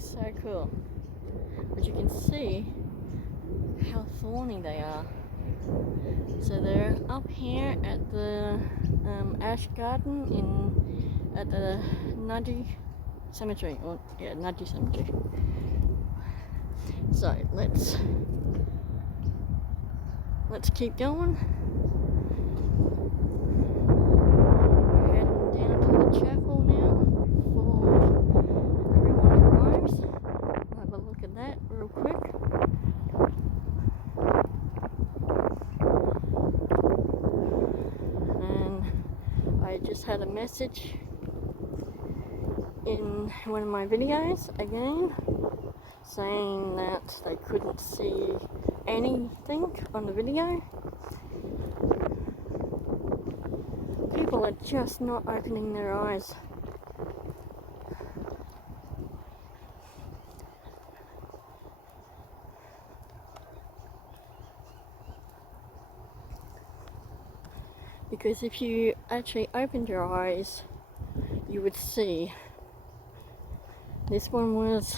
looks so cool. But you can see how thorny they are. So they're up here at the Ash Garden at the Nudgee Cemetery. Nudgee Cemetery. So let's keep going. We're heading down to the chapel now before everyone arrives. We'll have a look at that real quick. And I just had a message in one of my videos again saying that they couldn't see anything on the video. People are just not opening their eyes. Because if you actually opened your eyes, you would see this one was,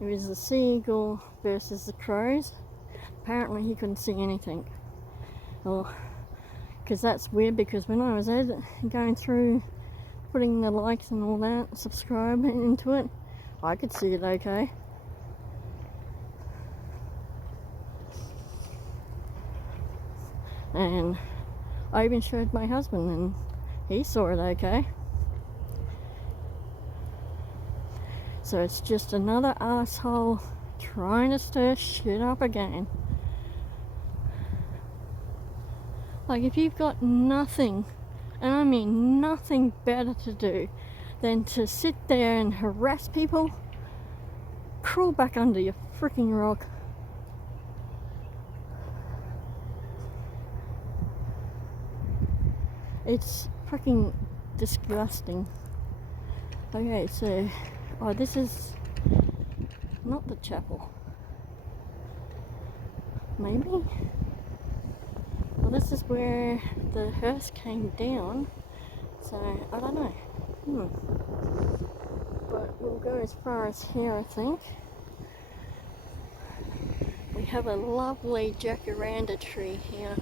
it was the seagull versus the crows. Apparently he couldn't see anything. Well, because that's weird, because when I was going through putting the likes and all that, subscribe into it, I could see it okay. And I even showed my husband and he saw it okay. So it's just another asshole trying to stir shit up again. Like, if you've got nothing, and I mean nothing better to do than to sit there and harass people, crawl back under your freaking rock. It's freaking disgusting. Okay, so, this is not the chapel. Maybe? Well, this is where the hearse came down, so I don't know. But we'll go as far as here, I think. We have a lovely jacaranda tree here.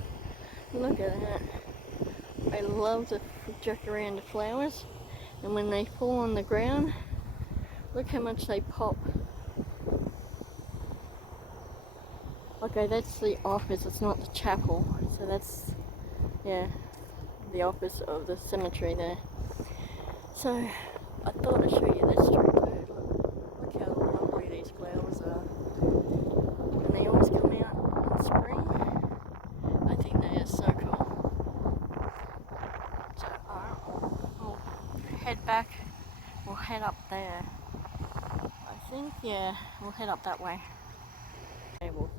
Look at that. I love the jacaranda flowers, and when they fall on the ground, look how much they pop. Okay, that's the office, it's not the chapel. So that's, yeah, the office of the cemetery there. So I thought I'd show you this tree too. Look how lovely these flowers are. And they always come out in spring. I think they are so cool. So we'll head back, we'll head up there. I think, yeah, we'll head up that way. Okay, we'll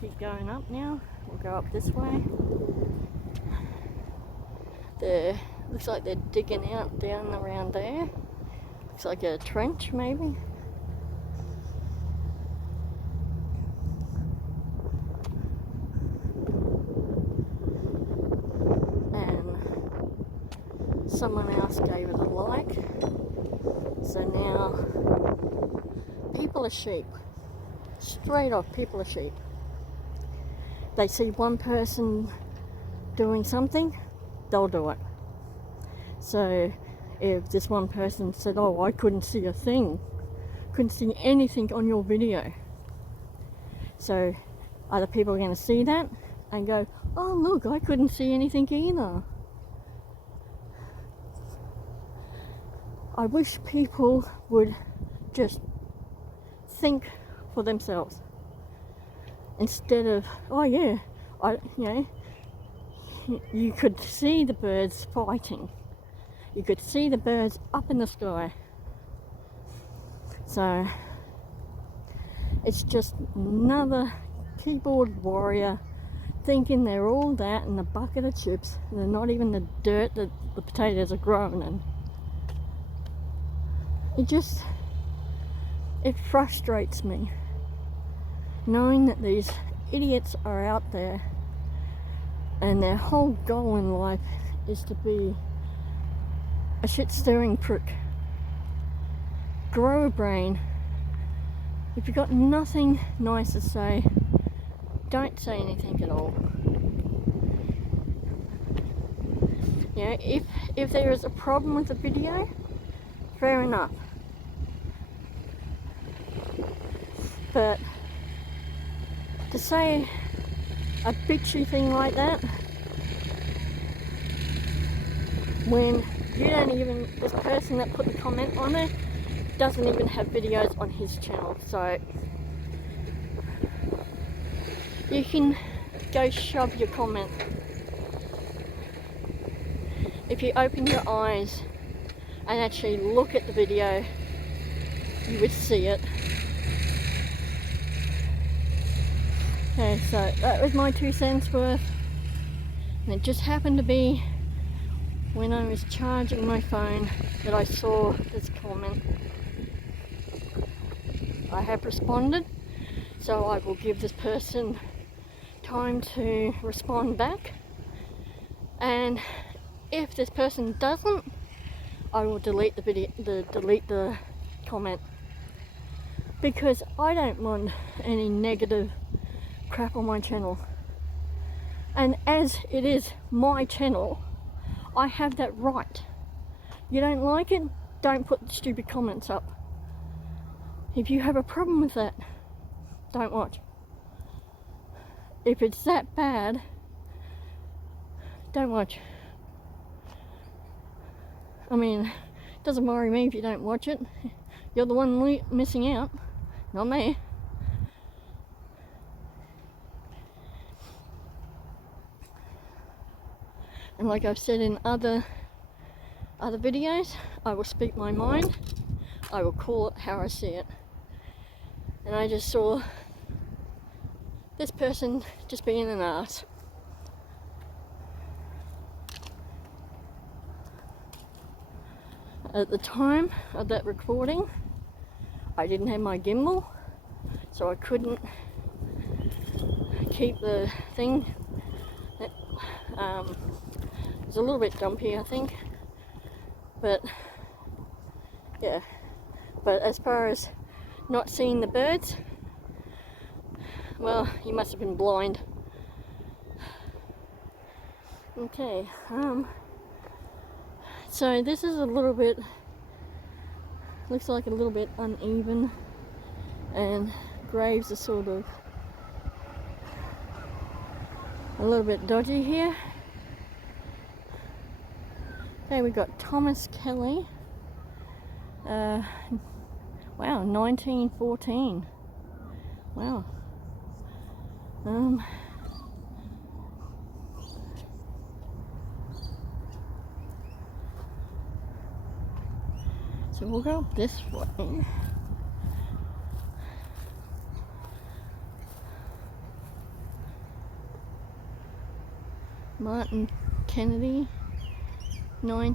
keep going up now. We'll go up this way. Looks like they're digging out down around there. Looks like a trench maybe. And someone else gave it a like. So now people are sheep. Straight off, people are sheep. They see one person doing something, they'll do it. So if this one person said, oh, I couldn't see a thing, couldn't see anything on your video. So other people are going to see that and go, oh look, I couldn't see anything either. I wish people would just think for themselves. Instead of, oh yeah, you could see the birds fighting. You could see the birds up in the sky. So it's just another keyboard warrior thinking they're all that in a bucket of chips, and they're not even the dirt that the potatoes are grown in. It frustrates me knowing that these idiots are out there and their whole goal in life is to be a shit-stirring prick. grow a brain. If you've got nothing nice to say, don't say anything at all. You know, if there is a problem with the video, fair enough. But to say a bitchy thing like that, when you don't even, this person that put the comment on it doesn't even have videos on his channel, so you can go shove your comment. If you open your eyes and actually look at the video, you would see it. Okay, so that was my 2 cents worth, and it just happened to be when I was charging my phone that I saw this comment. I have responded, so I will give this person time to respond back, and if this person doesn't, I will delete the video, delete the comment, because I don't want any negative crap on my channel. And as it is my channel, I have that right. You don't like it, don't put the stupid comments up. If you have a problem with that, don't watch. If it's that bad, don't watch. I mean, it doesn't worry me if you don't watch it. You're the one missing out, not me. And like I've said in other videos, I will speak my mind. I will call it how I see it. And I just saw this person just being an ass. At the time of that recording, I didn't have my gimbal, so I couldn't keep the thing. It was a little bit dumpy, I think, but yeah. But as far as not seeing the birds, well, you must have been blind. Okay, so this is a little bit, looks like a little bit uneven, and graves are sort of a little bit dodgy here. Okay, we got Thomas Kelly. Wow, 1914. Wow. So we'll go this way. Martin Kennedy, I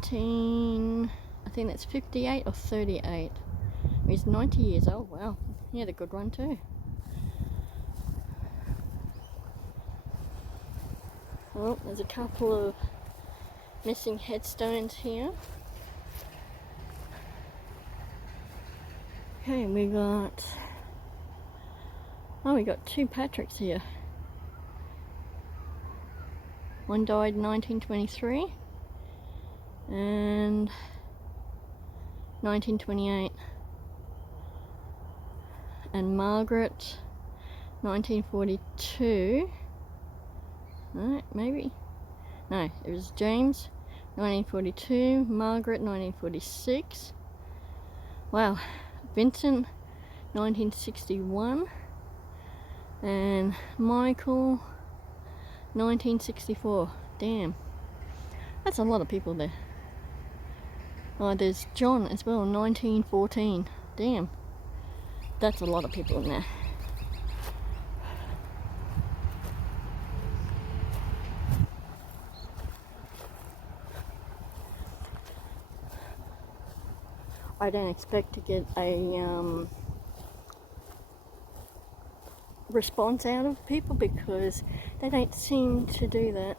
think that's 58 or 38. He's 90 years old. Wow, he had a good run too. Well, there's a couple of missing headstones here. Okay, we got 2 Patricks here. One died in 1923 and 1928. And Margaret, 1942. Right, maybe. No, it was James, 1942. Margaret, 1946. Wow. Vincent, 1961. And Michael, 1964. Damn. That's a lot of people there. Oh, there's John as well, 1914. Damn. That's a lot of people in there. I don't expect to get a response out of people because they don't seem to do that.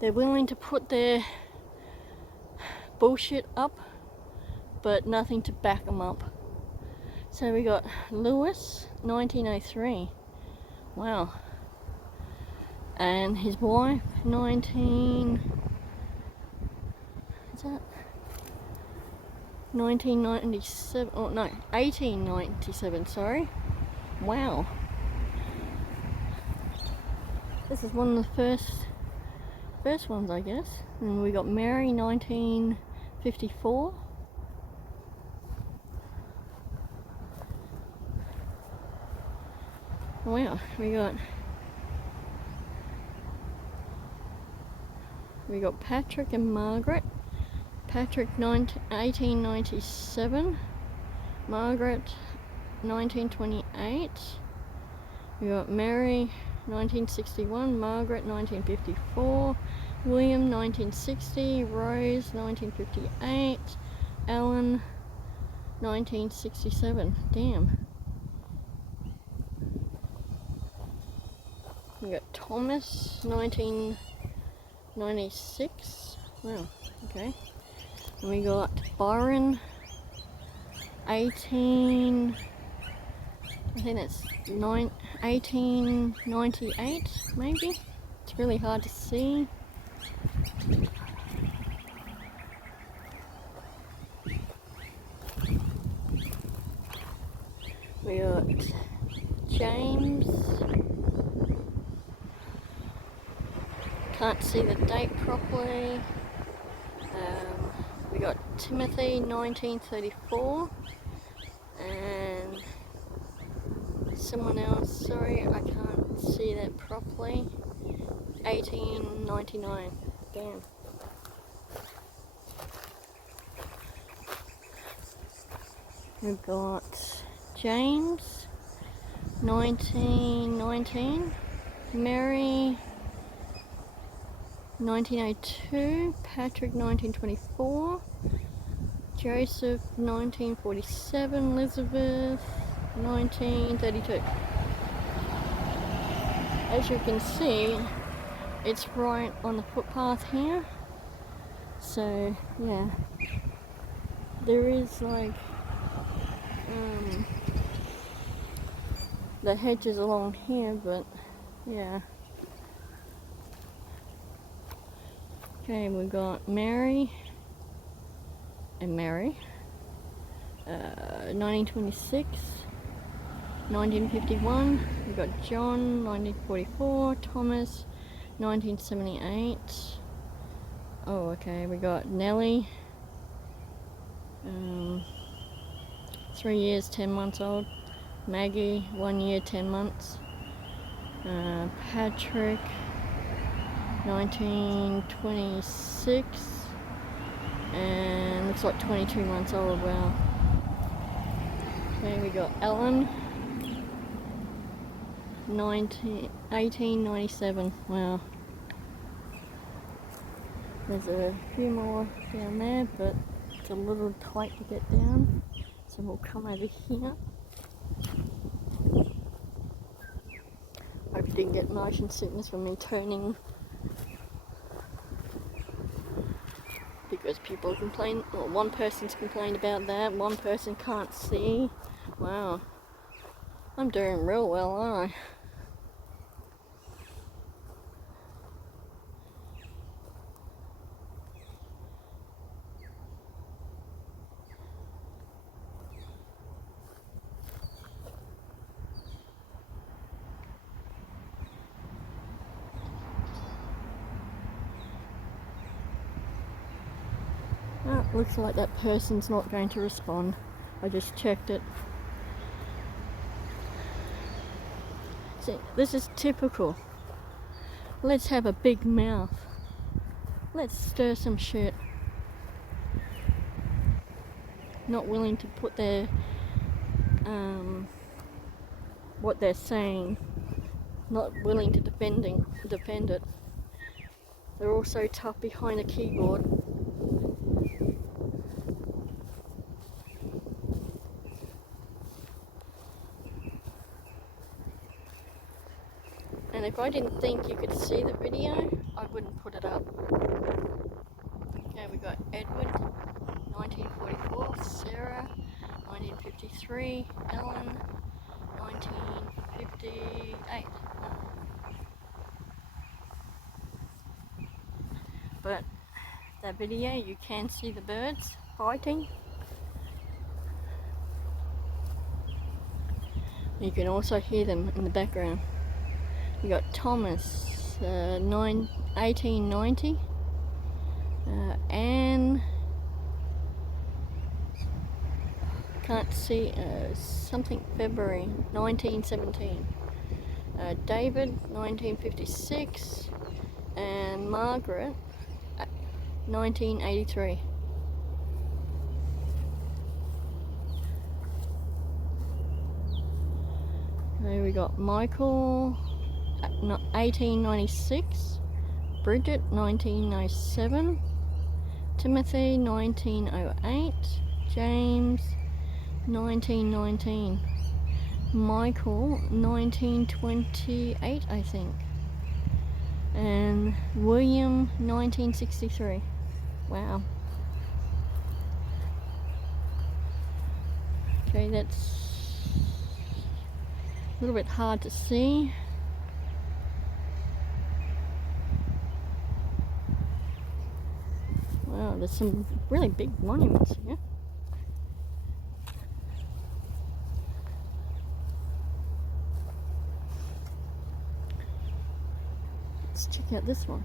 They're willing to put their bullshit up, but nothing to back them up. So we got Lewis, 1903. Wow. And his wife, 1997, oh no, 1897, sorry. Wow. This is one of the first ones, I guess. And we got Mary, 1954. Wow, we got Patrick and Margaret. Patrick, 1897. Margaret, 1928. We got Mary, 1961. Margaret, 1954. William, 1960. Rose, 1958. Ellen, 1967. Damn. We got Thomas, 1996. Wow, okay. And we got Byron, I think that's 1898, maybe? It's really hard to see. We got James. Can't see the date properly. We got Timothy, 1934, and someone else, sorry, I can't see that properly, 1899, damn. We've got James, 1919, Mary, 1902, Patrick, 1924, Joseph, 1947, Elizabeth, 1932. As you can see, it's right on the footpath here. So yeah, there is like the hedges along here, but yeah. Okay, we got Mary and Mary, 1926, 1951, we got John, 1944, Thomas, 1978, oh okay, we got Nellie, 3 years, 10 months old, Maggie, 1 year, 10 months, Patrick, 1926, and looks like 22 months old. Wow. Okay, we got Ellen, 1897. Wow. There's a few more down there, but it's a little tight to get down, so we'll come over here. Hope you didn't get motion sickness from me turning, because people complain, or one person's complained about that, one person can't see. Wow, I'm doing real well, aren't I? Oh, looks like that person's not going to respond. I just checked it. See, this is typical. Let's have a big mouth. Let's stir some shit. Not willing to put their, what they're saying. Not willing to defend it. They're all so tough behind a keyboard. And if I didn't think you could see the video, I wouldn't put it up. Okay, we got Edward, 1944, 1953, Ellen 1958. But that video you can see the birds fighting. You can also hear them in the background. You got Thomas, 1890, Anne, can't see, something February 1917, David 1956, and Margaret 1983. There we got Michael 1896, Bridget 1907, Timothy 1908, James 1919, Michael 1928 I think, and William 1963. Wow. Okay, that's a little bit hard to see. Wow, there's some really big monuments here. Let's check out this one.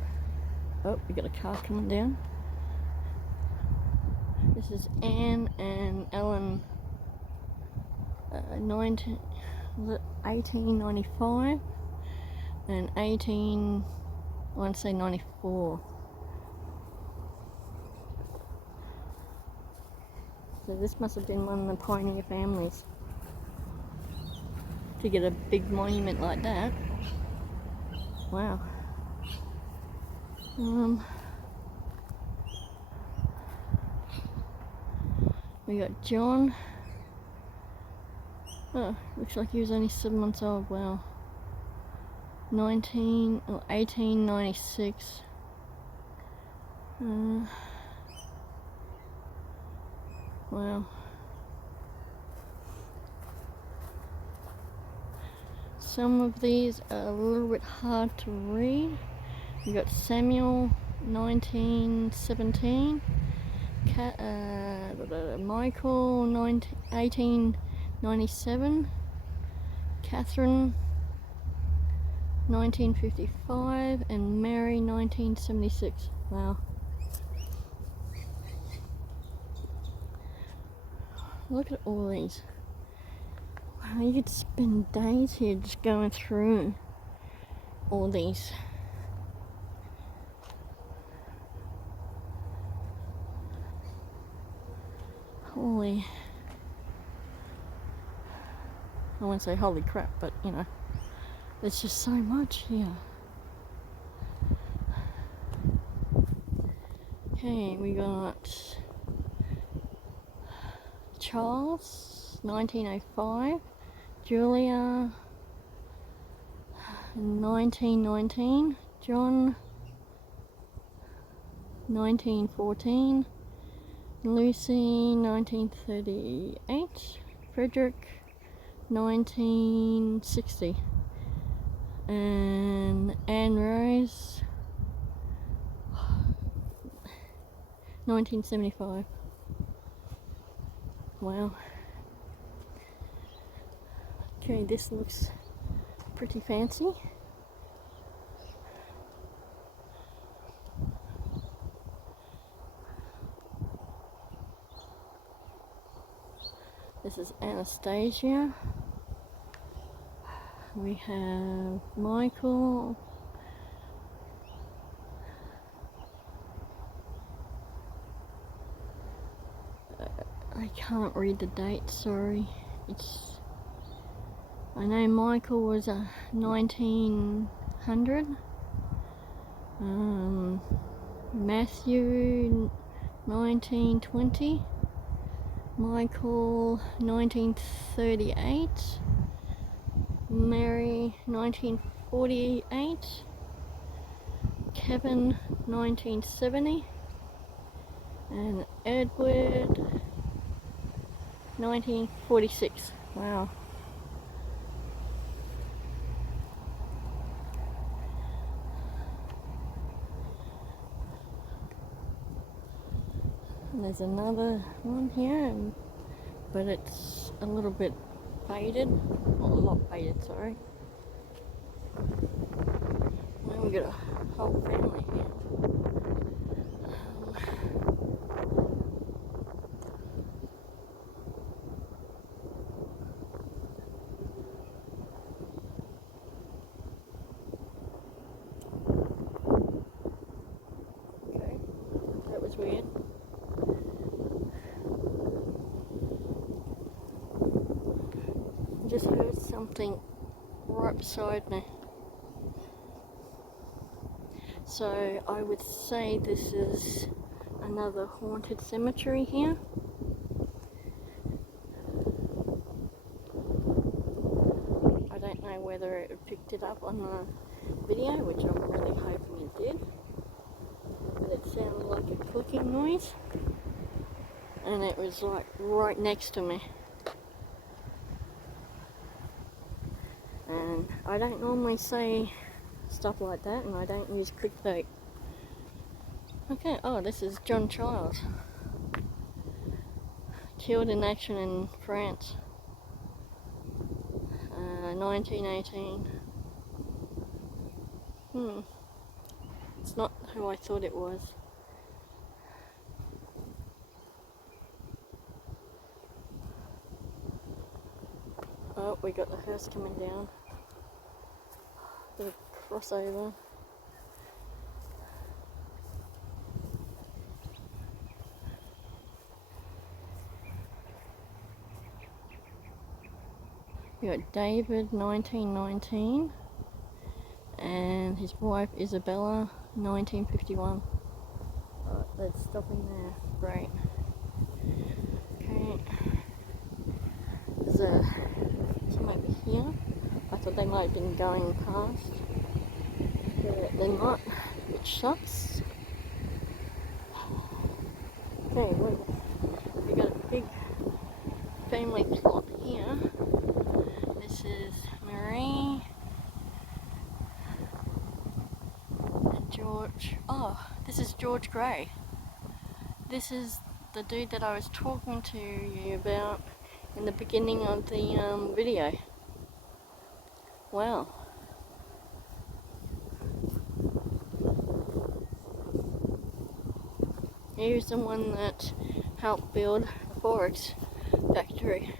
Oh, we got a car coming down. This is Anne and Ellen, 1895 and I want to say 94. So this must have been one of the pioneer families to get a big monument like that. Wow. We got John. Oh, looks like he was only 7 months old. Wow. 1896. Wow. Some of these are a little bit hard to read. We got Samuel 1917, Michael 1897, Catherine 1955, and Mary 1976. Wow. Look at all these. Wow, you could spend days here just going through all these. Holy, I won't say holy crap, but you know, there's just so much here. Okay, we got Charles, 1905, Julia, 1919, John, 1914, Lucy, 1938, Frederick, 1960, and Anne Rose, 1975. Wow. Okay, this looks pretty fancy. This is Anastasia. We have Michael. I can't read the date, sorry. I know Michael was 1900. Matthew 1920. Michael 1938. Mary 1948. Kevin 1970. And Edward 1946. Wow. And there's another one here, but it's a little bit faded. Well, a lot faded, sorry. Now we got a whole family here. Okay, that was weird. I just heard something right beside me. So I would say this is another haunted cemetery here. I don't know whether it picked it up on the video, which I'm really hoping it did. But it sounded like a clicking noise. And it was like right next to me. And I don't normally say stuff like that, and I don't use clickbait. Okay, oh, this is John Child. Killed in action in France. 1918. It's not who I thought it was. Oh, we got the hearse coming down. The crossover. We got David, 1919, and his wife Isabella, 1951. Alright, let's stop in there. Great. Okay. There's some over here. I thought they might have been going past, but they're not, which sucks. Okay, we got a big family plot here. This is Marie and George. Oh, this is George Gray. This is the dude that I was talking to you about in the beginning of the video. Wow. He was the one that helped build the Forex factory.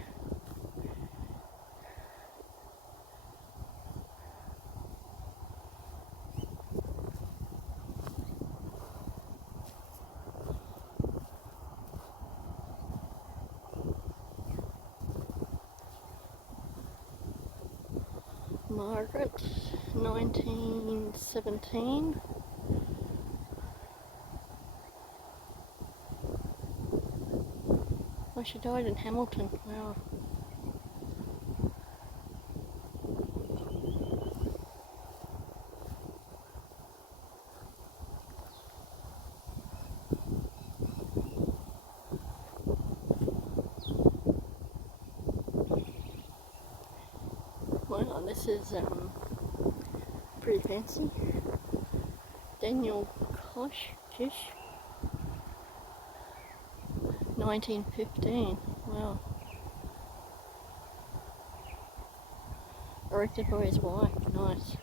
Margaret, 1917. Oh, she died in Hamilton. Wow. Wow, this is pretty fancy. Daniel Kish, 1915. Wow. Erected by his wife. Nice.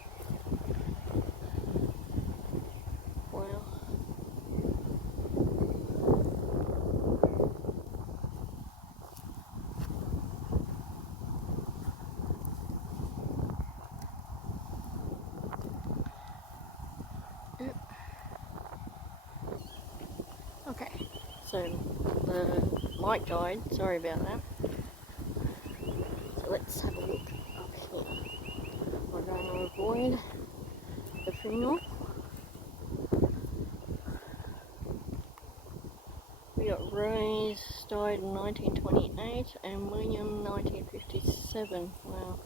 Wow. Yep. Okay, so the mic died. Sorry about that. So let's have a look up here. We're going to avoid the funeral. We got Rose died in 1928 and William 1957. Wow.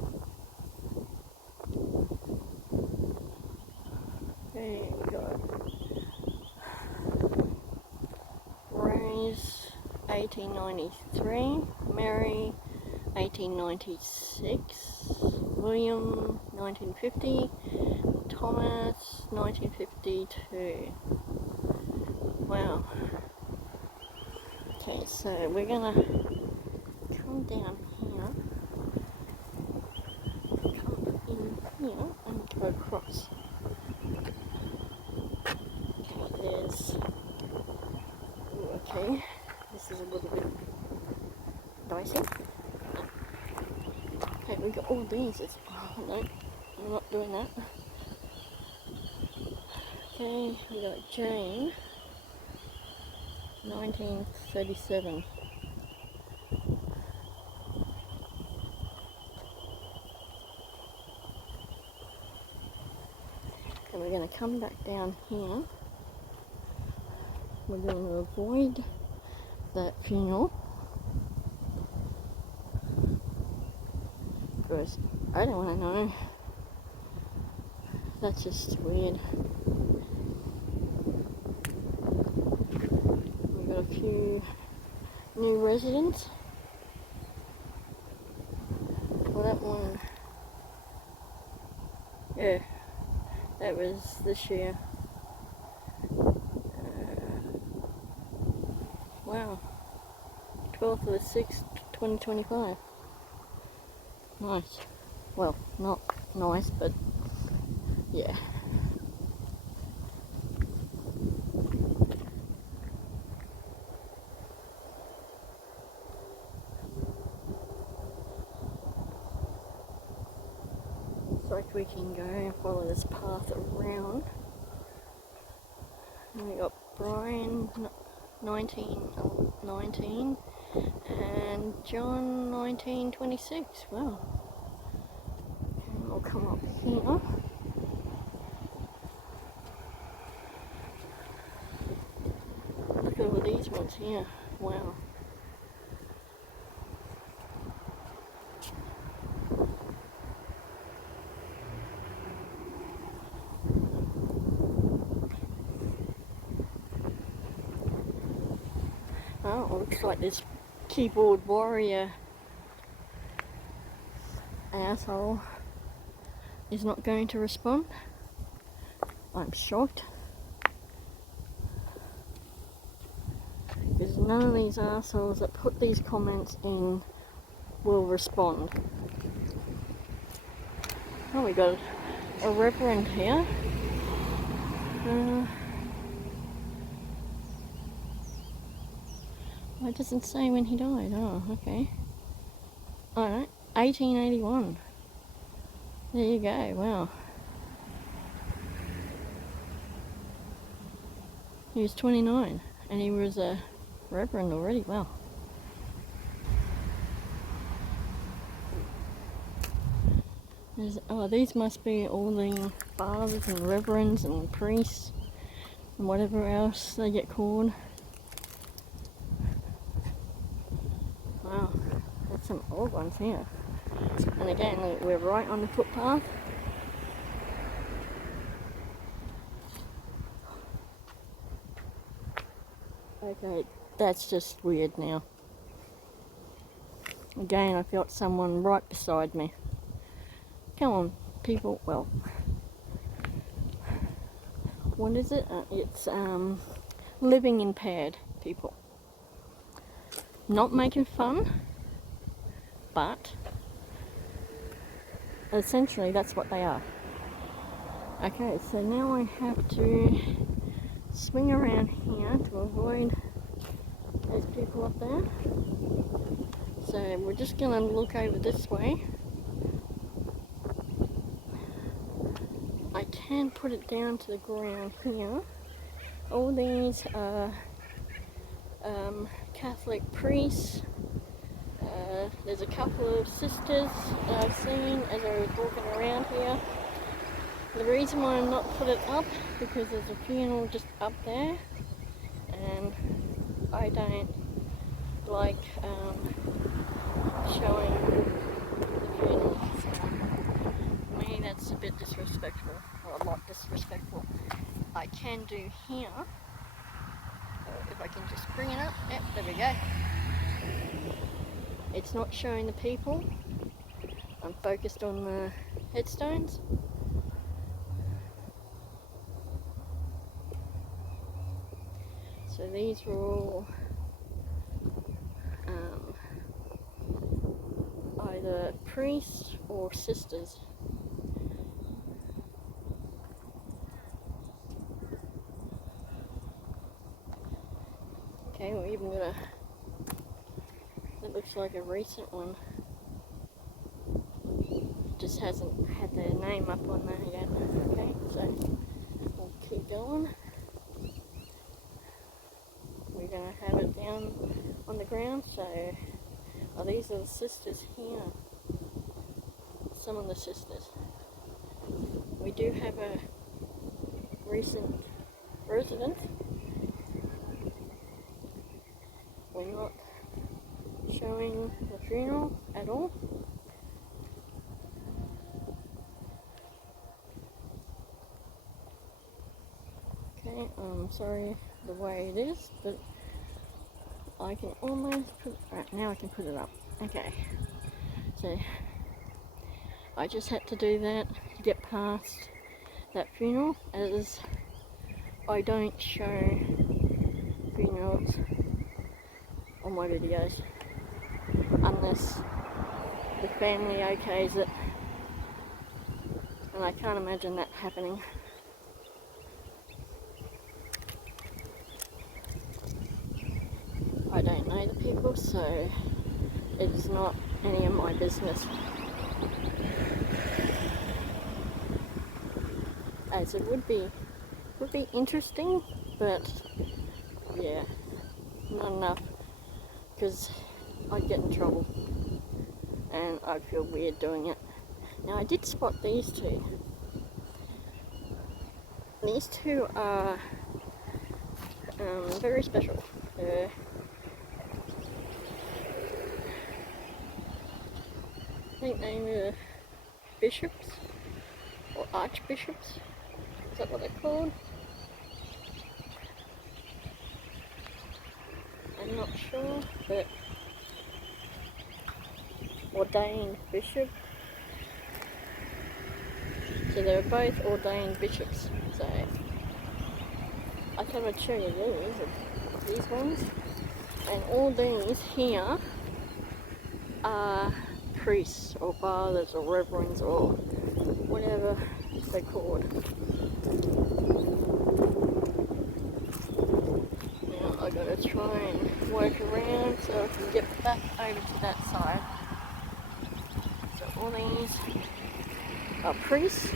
Okay, we got Rose 1893, Mary 1896, William 1950, Thomas 1952. Wow. Okay, so we're gonna come down here, come in here and go across. Okay, there's, ooh, okay, this is a little bit dicey. Okay, we got all these, oh no, I'm not doing that. Okay, we got Jane, 1937. And we're going to come back down here. We're going to avoid that funeral because I don't want to know. That's just weird. We've got a few new residents. Well, that one, yeah, that was this year. Wow, 12th of the 6th, 2025. Nice. Well, not nice, but yeah. So we can go and follow this path around. And we got Brian 1919 and John 1926. Wow. Okay, I'll come up here. Look at all these ones here. Wow. Oh, it looks like this keyboard warrior asshole is not going to respond. I'm shocked. Because none of these assholes that put these comments in will respond. Oh, we got a reverend here. Well, it doesn't say when he died. Oh, okay. Alright, 1881. There you go, wow. He was 29 and he was a reverend already, wow. Oh, these must be all the fathers and reverends and priests and whatever else they get called. Wow, there's some old ones here. And again, we're right on the footpath. Okay, that's just weird now. Again, I felt someone right beside me. Come on, people. Well, what is it? It's living impaired people. Not making fun, but essentially that's what they are. Okay, so now I have to swing around here to avoid those people up there. So we're just going to look over this way. I can put it down to the ground here. All these are Catholic priests. There's a couple of sisters that I've seen as I was walking around here. The reason why I'm not put it up because there's a funeral just up there, and I don't like showing the funeral. So for me, that's a bit disrespectful, or a lot disrespectful. I can do here. If I can just bring it up. Yep, there we go. It's not showing the people. I'm focused on the headstones. So these were all either priests or sisters. Okay, we're even gonna, that looks like a recent one. Just hasn't had their name up on there yet. Okay, so we'll keep going. We're gonna have it down on the ground, so these are the sisters here. Some of the sisters. We do have a recent resident. We're not showing the funeral at all. Okay, I'm sorry the way it is, but I can almost put, right now I can put it up. Okay, so I just had to do that to get past that funeral, as I don't show funerals on my videos unless the family okays it, and I can't imagine that happening. I don't know the people, so it's not any of my business. As it would be interesting, but yeah, not enough, because I'd get in trouble and I'd feel weird doing it. Now I did spot these two. These two are very special. I think they were bishops or archbishops. Is that what they're called? I'm not sure, but ordained bishop. So they were both ordained bishops. So I thought I'd show you these ones. And all these here are priests or fathers or reverends or whatever they're called. Now I've got to try and work around so I can get back over to that side. So all these are priests.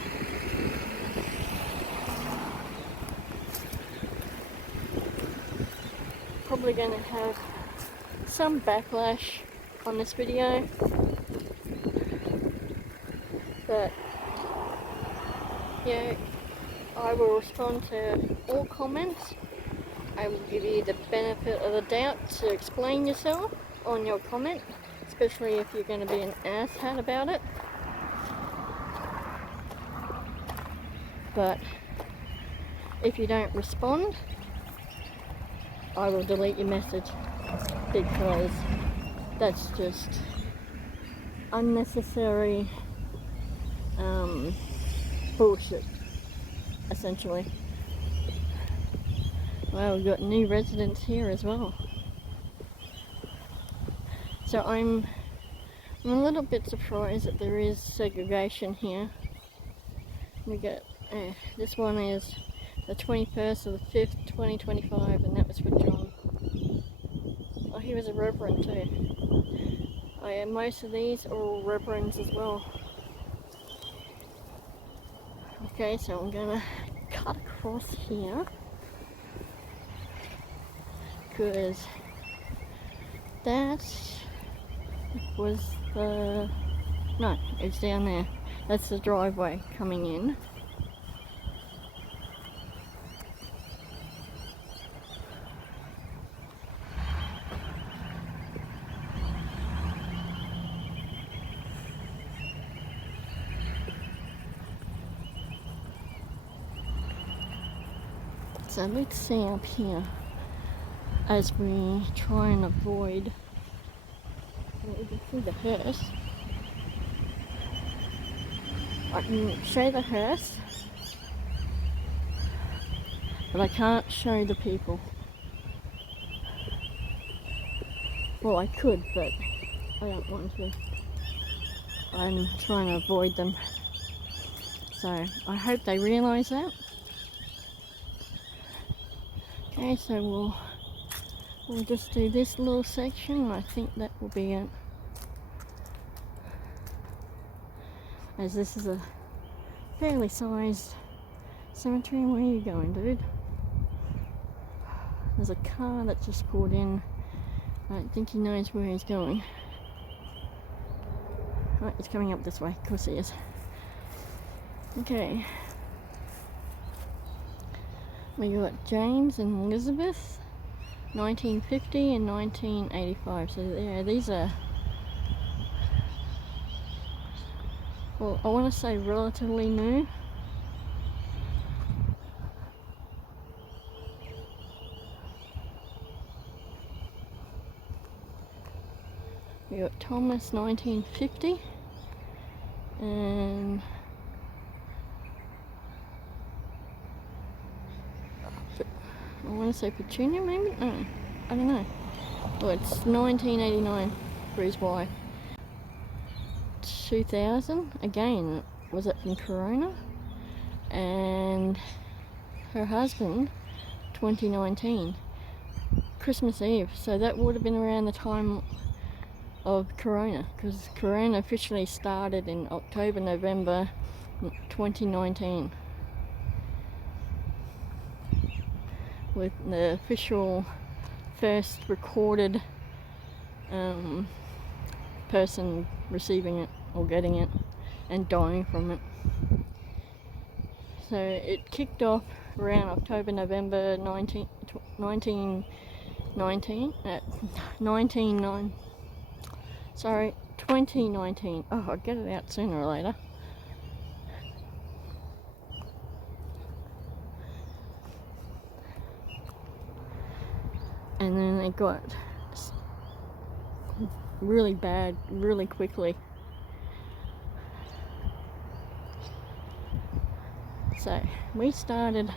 Probably going to have some backlash on this video, but yeah, I will respond to all comments. I will give you the benefit of the doubt to explain yourself on your comment, especially if you're going to be an asshat about it. But if you don't respond, I will delete your message, because that's just unnecessary bullshit, essentially. Well, we've got new residents here as well. So I'm a little bit surprised that there is segregation here. We got, this one is the 21st of the 5th, 2025, and that was for John. Oh, he was a reverend too. Oh yeah, most of these are all reverends as well. Okay, so I'm gonna cut across here, because that was the, no, it's down there. That's the driveway coming in. So let's see up here. as we try and avoid, you can see the hearse. I can show the hearse, but I can't show the people. Well, I could, but I don't want to. I'm trying to avoid them. So I hope they realise that. Okay, so we'll just do this little section. I think that will be it. As this is a fairly sized cemetery. Where are you going, dude? There's a car that just pulled in. I don't think he knows where he's going. Right, he's coming up this way. Of course he is. Okay. We got James and Elizabeth, 1950 and 1985. So yeah, these are, well, I want to say relatively new. We got Thomas, 1950, and I want to say Petunia, maybe? No, I don't know. Well, it's 1989 for his wife. 2000, again, was it from Corona? And her husband, 2019, Christmas Eve. So that would have been around the time of Corona, because Corona officially started in October, November 2019. With the official first recorded person receiving it or getting it and dying from it. So it kicked off around October, November 2019. Oh, I'll get it out sooner or later. And then it got really bad really quickly. So we started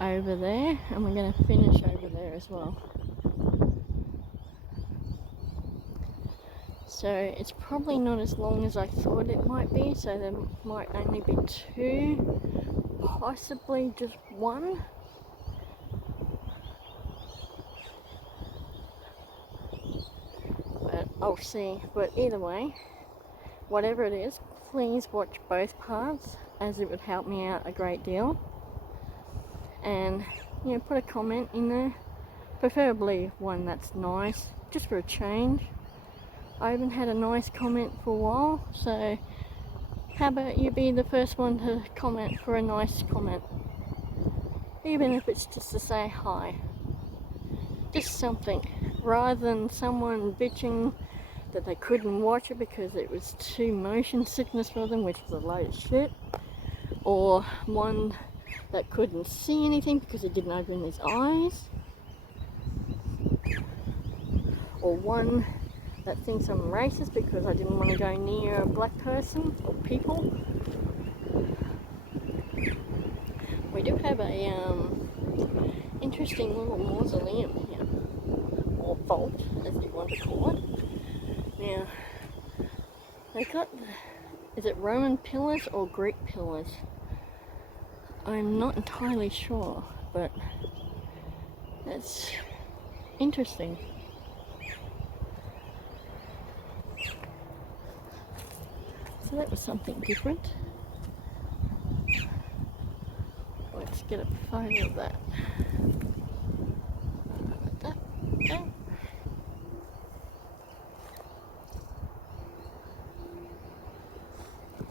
over there and we're going to finish over there as well. So it's probably not as long as I thought it might be, so there might only be two, possibly just one. But I'll see. But either way, whatever it is, please watch both parts, as it would help me out a great deal. And, you know, put a comment in there, preferably one that's nice, just for a change. I haven't had a nice comment for a while, so how about you be the first one to comment for a nice comment, even if it's just to say hi, just something, rather than someone bitching that they couldn't watch it because it was too motion sickness for them, which is a load of shit, or one that couldn't see anything because he didn't open his eyes, or one that thinks I'm racist because I didn't want to go near a black person or people. We do have a interesting little mausoleum here, or vault as you want to call it. Now, they got, is it Roman pillars or Greek pillars? I'm not entirely sure, but it's interesting. So that was something different. Let's get a photo of that.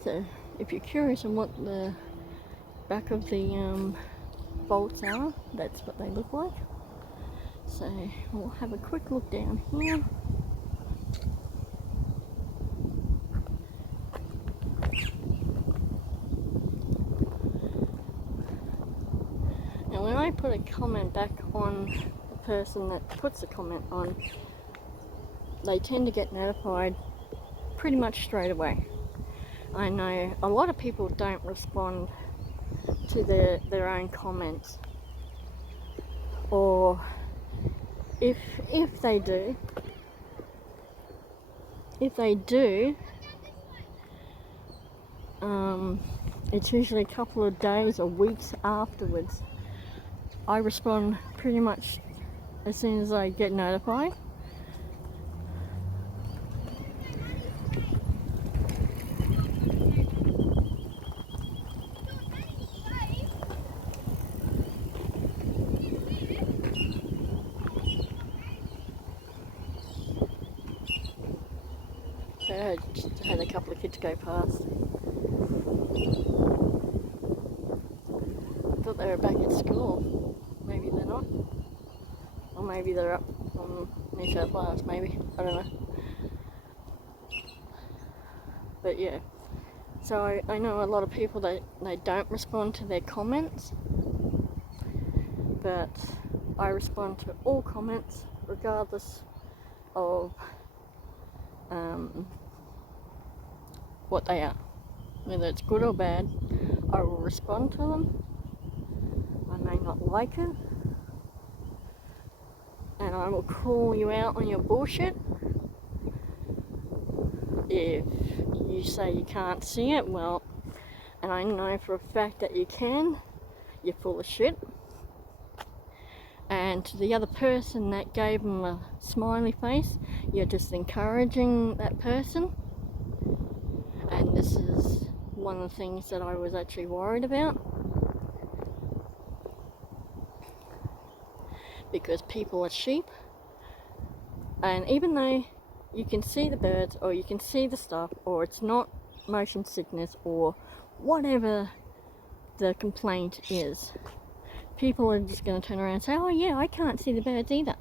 So if you're curious on what the back of the bolts are, that's what they look like. So we'll have a quick look down here. Now when I put a comment back on the person that puts a comment on, they tend to get notified pretty much straight away. I know a lot of people don't respond to their own comments, or if they do, it's usually a couple of days or weeks afterwards. I respond pretty much as soon as I get notified. So I just had a couple of kids go past. I thought they were back at school. Maybe they're not. Or maybe they're up on New South Wales, maybe. I don't know. But yeah. So I know a lot of people, they don't respond to their comments. But I respond to all comments regardless of what they are. Whether it's good or bad, I will respond to them. I may not like it, and I will call you out on your bullshit. If you say you can't see it, well, and I know for a fact that you can, you're full of shit. And to the other person that gave them a smiley face, you're just encouraging that person. And this is one of the things that I was actually worried about, because people are sheep, and even though you can see the birds or you can see the stuff, or it's not motion sickness or whatever the complaint is, people are just going to turn around and say, oh yeah, I can't see the birds either,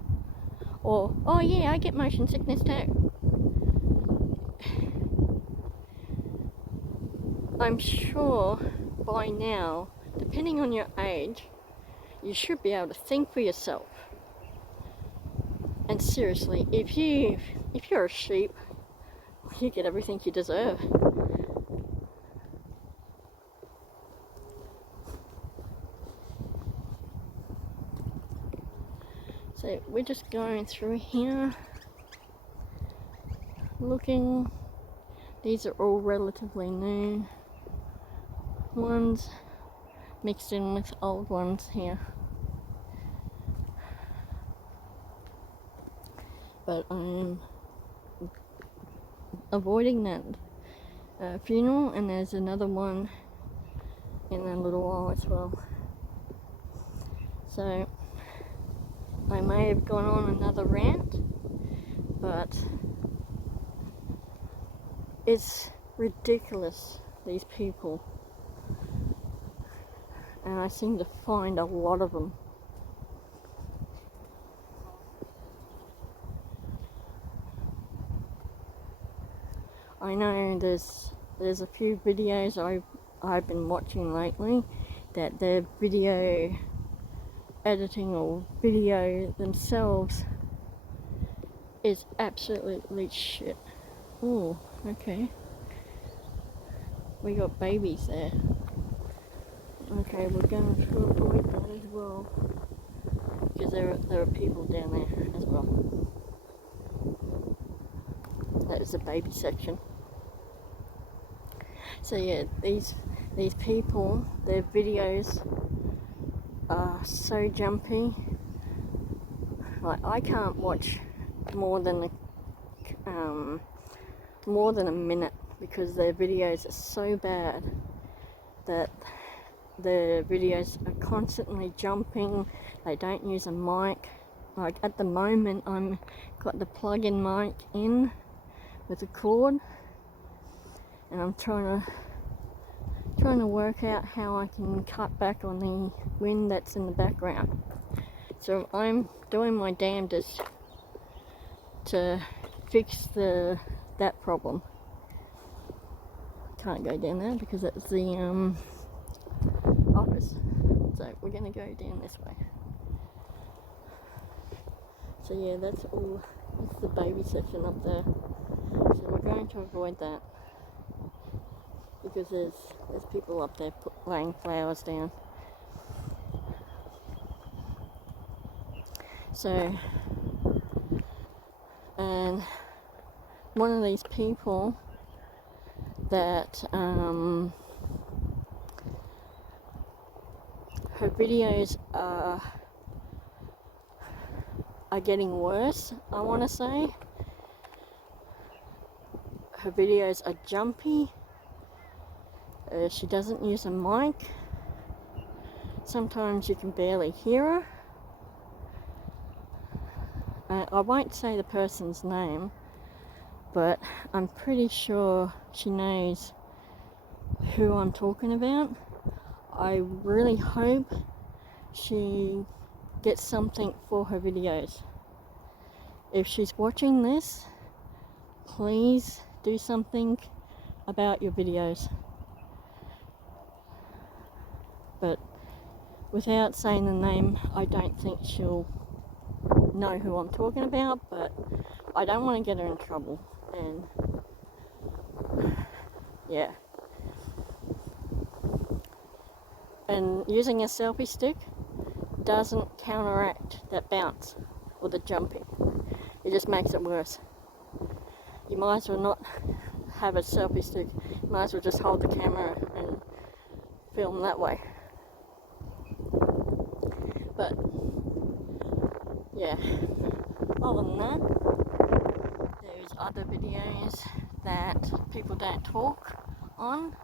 or oh yeah, I get motion sickness too. I'm sure by now, depending on your age, you should be able to think for yourself. And seriously, if you're a sheep, you get everything you deserve. So we're just going through here, looking. These are all relatively new ones mixed in with old ones here. But I'm avoiding that funeral, and there's another one in a little while as well. So I may have gone on another rant, but it's ridiculous, these people. And I seem to find a lot of them. I know there's a few videos I've been watching lately that their video editing or video themselves is absolutely shit. Oh, okay. We got babies there. Okay, we're going to avoid that as well, because there are people down there as well. That is the baby section. So yeah, these people, their videos are so jumpy. Like, I can't watch more than a minute, because their videos are so bad that the videos are constantly jumping. They don't use a mic. Like at the moment, I'm got the plug-in mic in with a cord, and I'm trying to work out how I can cut back on the wind that's in the background. So I'm doing my damnedest to fix that problem. Can't go down there because it's the office. So we're gonna go down this way. So yeah, that's all. That's the baby section up there. So we're going to avoid that because there's people up there laying flowers down. So, and one of these people that her videos are getting worse, I want to say. Her videos are jumpy. She doesn't use a mic. Sometimes you can barely hear her. I won't say the person's name, but I'm pretty sure she knows who I'm talking about. I really hope she gets something for her videos. If she's watching this, please do something about your videos. But without saying the name, I don't think she'll know who I'm talking about, but I don't want to get her in trouble. And yeah. And using a selfie stick doesn't counteract that bounce or the jumping. It just makes it worse. You might as well not have a selfie stick. You might as well just hold the camera and film that way. But yeah, other than that, there's other videos that people don't talk on.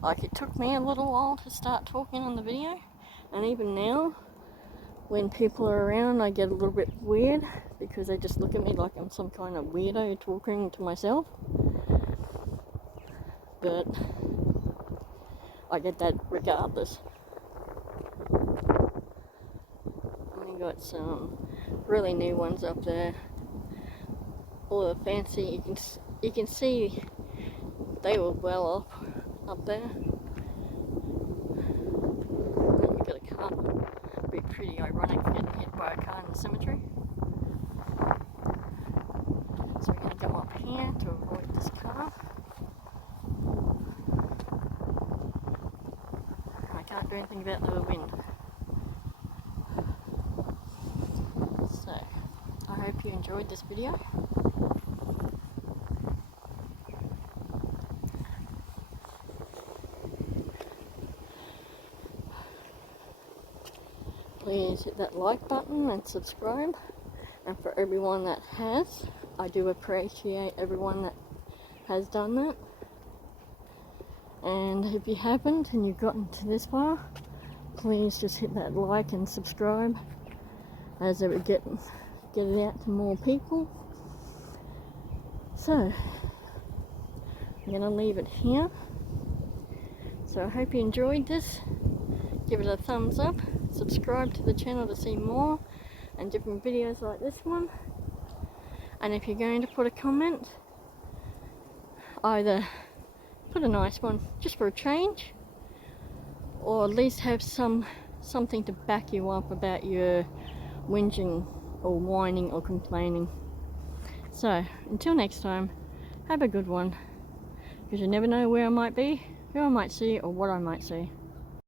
Like, it took me a little while to start talking on the video, and even now when people are around I get a little bit weird because they just look at me like I'm some kind of weirdo talking to myself. But I get that regardless. And we got some really new ones up there. All the fancy, you can see they were well up there. And we got a car. It'd be pretty ironic getting hit by a car in the cemetery. So we're going to go up here to avoid this car. I can't do anything about the wind. So, I hope you enjoyed this video. Please hit that like button and subscribe. And for everyone that has, I do appreciate everyone that has done that. And if you haven't and you've gotten to this far, please just hit that like and subscribe, as it would get it out to more people. So I'm going to leave it here. So I hope you enjoyed this. Give it a thumbs up, subscribe to the channel to see more and different videos like this one. And if you're going to put a comment, either put a nice one just for a change, or at least have something to back you up about your whinging or whining or complaining. So until next time, have a good one, because you never know where I might be, who I might see, or what I might see.